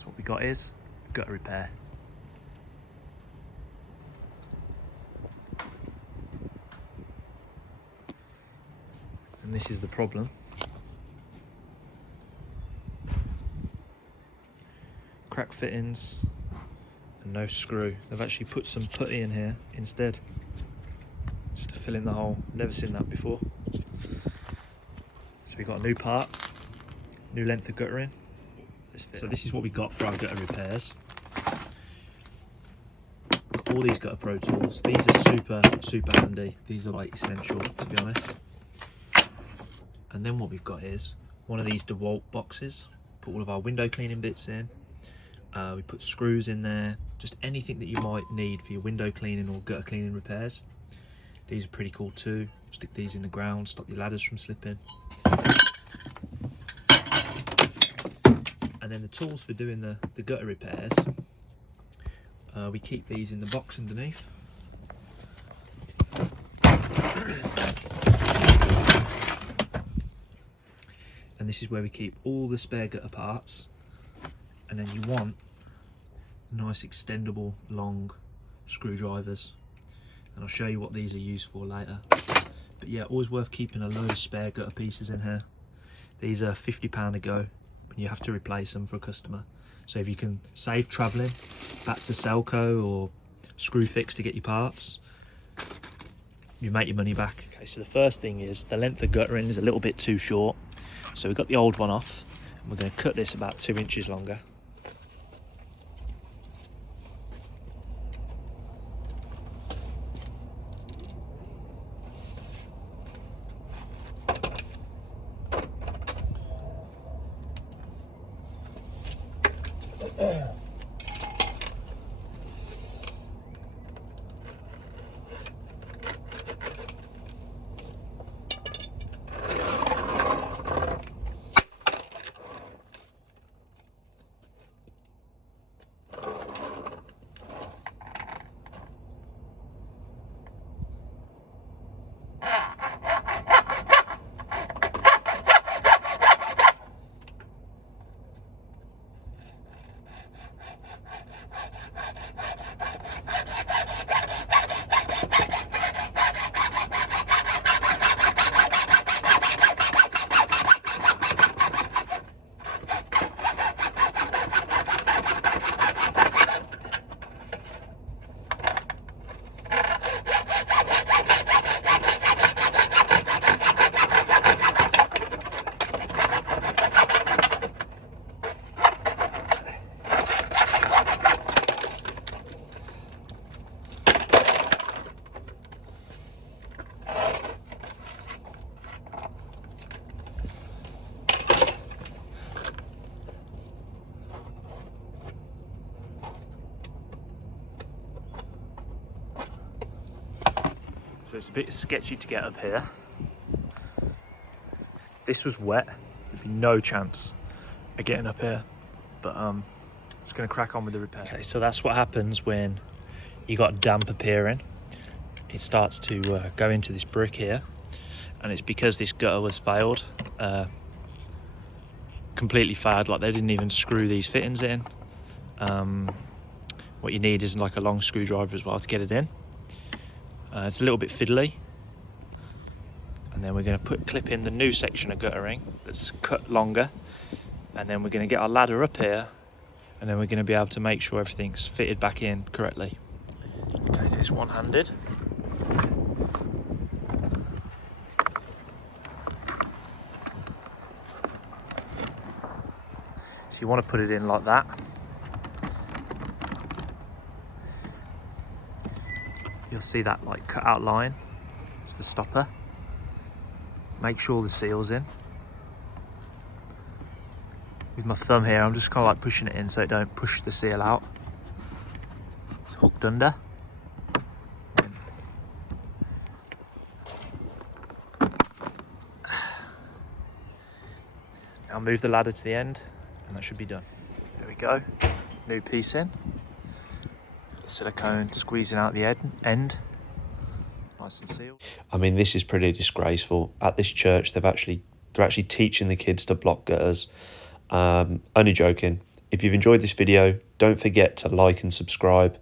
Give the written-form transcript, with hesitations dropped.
So what we got is gutter repair. And this is the problem. Crack fittings and no screw. They've actually put some putty in here instead, just to fill in the hole. Never seen that before. So we got a new part, new length of guttering. So this is what we got for our gutter repairs. Got all these Gutter Pro tools. These are super handy. These are like essential, to be honest. And then what we've got is one of these DeWalt boxes. Put all of our window cleaning bits in. We put screws in there, just anything that you might need for your window cleaning or gutter cleaning repairs. These are pretty cool too. Stick these in the ground, stop your ladders from slipping. And then the tools for doing the gutter repairs, we keep these in the box underneath. And this is where we keep all the spare gutter parts. And then you want nice extendable long screwdrivers, and I'll show you what these are used for later. But yeah, always worth keeping a load of spare gutter pieces in here. These are £50 a go when you have to replace them for a customer. So if you can save travelling back to Selco or Screwfix to get your parts, you make your money back. Okay, so the first thing is the length of guttering is a little bit too short. So we've got the old one off, and we're going to cut this about 2 inches longer. So it's a bit sketchy to get up here. If this was wet, there'd be no chance of getting up here. But I'm just going to crack on with the repair. Okay, so that's what happens when you got damp appearing. It starts to go into this brick here, and it's because this gutter was failed, completely failed. Like, they didn't even screw these fittings in. What you need is like a long screwdriver as well to get it in. It's a little bit fiddly, and then we're going to clip in the new section of guttering that's cut longer, and then we're going to get our ladder up here, and then we're going to be able to make sure everything's fitted back in correctly. Okay, this one-handed. So you want to put it in like that. You'll see that like cut out line. It's the stopper. Make sure the seal's in. With my thumb here, I'm just kind of like pushing it in so it don't push the seal out. It's hooked under. Now move the ladder to the end, and that should be done. There we go. New piece in. Silicone squeezing out the end, nice and sealed. I mean, this is pretty disgraceful. At this church, they're actually teaching the kids to block gutters. Only joking, If you've enjoyed this video, don't forget to like and subscribe.